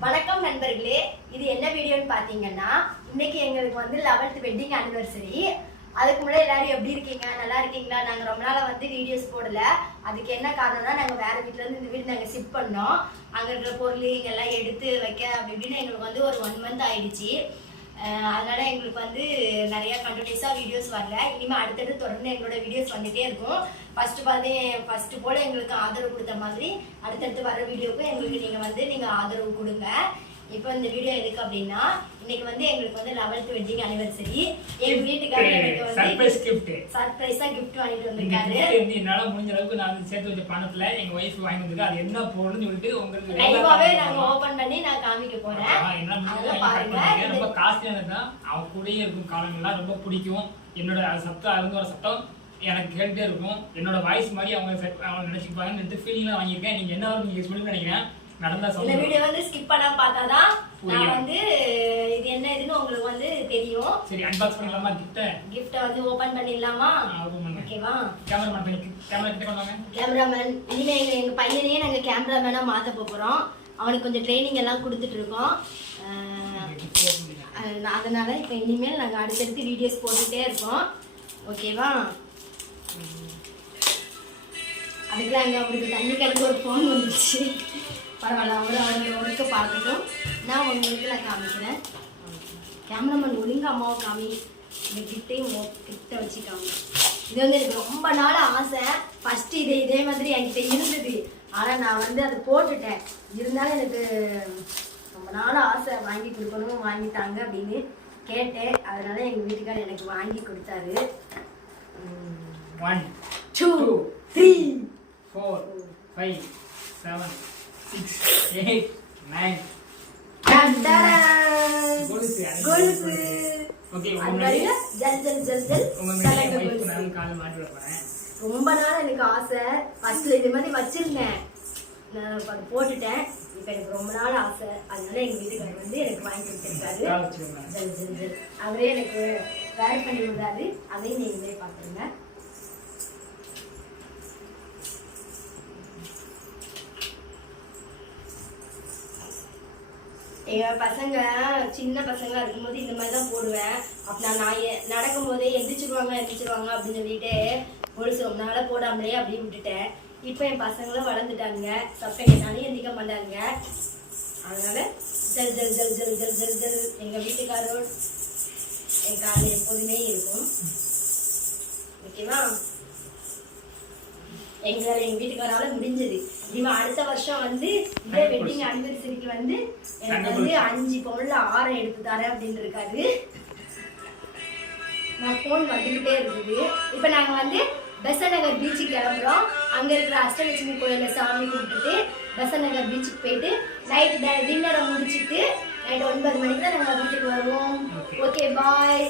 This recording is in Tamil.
வணக்கம் நண்பர்களே, இது என்ன வீடியோன்னு பாத்தீங்கன்னா, இன்னைக்கு எங்களுக்கு வந்து 11th வெட்டிங் ஆனிவர்சரி. அதுக்கு முன்னாடி எல்லாரும் எப்படி இருக்கீங்க, நல்லா இருக்கீங்களா? நாங்க ரொம்ப நாளா வந்து வீடியோஸ் போடல. அதுக்கு என்ன காரணம்னா, நாங்க வேற வீட்ல இருந்து இந்த வீடு நாங்க ஷிஃப்ட் பண்ணோம். அங்க இருக்கிற பொருள் எல்லாம் எடுத்து வைக்க அப்படி இப்படின்னு எங்களுக்கு வந்து ஒரு 1 month ஆயிடுச்சு. அதனால எங்களுக்கு வந்து நிறைய கண்டினியூஸா வீடியோஸ் வரல. இனிமே அடுத்தடுத்து தொடர்ந்து எங்களோட வீடியோஸ் வந்துட்டே இருக்கும். ஃபர்ஸ்ட் போல எங்களுக்கு ஆதரவு கொடுத்த மாதிரி அடுத்தடுத்து வர வீடியோக்கும் எங்களுக்கு நீங்க ஆதரவு கொடுங்க. இப்போ இந்த வீடியோ எதுக்கு அப்படின்னா, இன்னைக்கு வந்து எங்களுக்கு வந்து 11th வெட்டிங் ஆனிவர்சரி. எங்க வீட்டுக்காரர் எனக்கு வந்து சர்ப்ரைஸா கிஃப்ட் வாங்கிட்டு வந்திருக்காரு. என்னால முடிஞ்ச அளவுக்கு நான் சேர்த்து வச்ச பணத்துல எங்க வைஃப் வாங்கி வந்திருக்கா. அது என்ன பொருள்னு சொல்லிட்டு உங்களுக்கு லைவாவே நாங்க ஓபன் பண்ணி நான் காமிக்க போறேன். பாருங்க, ரொம்ப காஸ்ட்லியானது தான். அவ கூடயே இருக்கும் காலங்கள்லாம் ரொம்ப பிடிக்கும். என்னோட சத்தம் அருந்து வர சத்தம் எனக்கு கேட்டுட்டே இருக்கும். என்னோட வாய்ஸ் மாதிரி அவங்க நினைச்சுப்பாங்கன்னு ஃபீலிங்லாம் வாங்கியிருக்கேன். நீங்க என்ன நீங்க சொல்லி நினைக்கிறேன். இந்த வீடியோ வந்து ஸ்கிப் பண்ணாம பார்த்தாதான் நான் வந்து இது என்ன இதுன்னு உங்களுக்கு வந்து தெரியும். சரி, அன்பாக்ஸ் பண்ணலாமா? கிஃப்ட் வந்து ஓபன் பண்ணிடலாமா? ஓகேவா? கேமராமேன் இனிமே எங்க பையனையே நாங்க கேமராமேனா மாத்த போறோம். அவனுக்கு கொஞ்சம் ட்ரைனிங் எல்லாம் கொடுத்துட்டு இருக்கோம். அதனால இப்ப இனிமேல் நாங்க அடுத்தடுத்து வீடியோஸ் போட்டுட்டே இருக்கோம். ஓகேவா? அதுக்குலாம் அங்க அவருக்கு தண்ணி கலந்து ஒரு போன் வந்துச்சு. பரவாயில்ல, அவங்களோட ஒர்க்கை பார்த்துட்டோம். நான் உங்களுக்கு நான் காமிக்கிறேன். கேமராமேன் ஒழுங்கு அம்மாவை காமி. இந்த கிட்டையும் கிட்ட வச்சு காமி. இது வந்து எனக்கு ரொம்ப நாள் ஆசை. ஃபர்ஸ்ட் இதே மாதிரி என்கிட்ட இருந்தது. ஆனால் நான் வந்து அதை போட்டுட்டேன். இருந்தாலும் எனக்கு ரொம்ப நாள் ஆசை வாங்கி கொடுக்கணும், வாங்கிட்டாங்க அப்படின்னு கேட்டேன். அதனால எங்கள் வீட்டுக்காரர் எனக்கு வாங்கி கொடுத்தாரு. 1 2 3 4 5 7 6 8 9 கொலுசு. ஓகே, ரொம்ப நாள் எனக்கு ஆசை. ஃபர்ஸ்ட்ல இது மாதிரி வச்சிருந்தேன், நான் அதை போட்டுட்டேன். இப்ப எனக்கு ரொம்ப நாள் ஆசை. அதனால எங்க வீட்டுக்காரர் வந்து எனக்கு வாங்கி கொடுத்திருக்காரு. அவரே எனக்கு வேர் பண்ணி விடுறாரு. அதையும் நீங்களே பாத்துருங்க. எங்க பசங்க சின்ன பசங்களா இருக்கும்போது இந்த மாதிரி தான் போடுவேன். அப்ப நான் நடக்கும் போதே எந்திரிச்சிருவாங்க அப்படின்னு சொல்லிட்டு கொலுசு ரொம்ப நாளா போடாமலே அப்படியே விட்டுட்டேன். இப்ப என் பசங்களும் வளர்ந்துட்டாங்க. சப்பைனாலும் எந்திக்க மாட்டாங்க. அதனால ஜல் ஜல் ஜல் ஜல் ஜல் ஜல் ஜல் எங்க வீட்டுக்காரோட என் காலையில் எப்போதுமே இருக்கும். ஓகேவா? எங்க வீட்டுக்காரால முடிஞ்சது. இவன் அடுத்த வருஷம் வந்து இதே வெட்டிங் ஆனிவர்சரிக்கு வந்து எனக்கு வந்து 5 பவுன்ல 6 எடுத்து தரேன் அப்படின்னு இருக்காரு. நான் போன் வந்துகிட்டே இருக்குது. இப்ப நாங்க வந்து பெசநகர் பீச்சுக்கு கிளம்புறோம். அங்க இருக்கிற அஷ்டலட்சுமி கோயில சாமி கும்பிட்டுட்டு பெசநகர் பீச்சுக்கு போயிட்டு நைட் டின்னரை முடிச்சுட்டு நைட் 9 மணிக்கு தான் நாங்க வீட்டுக்கு வருவோம். ஓகே, பாய்.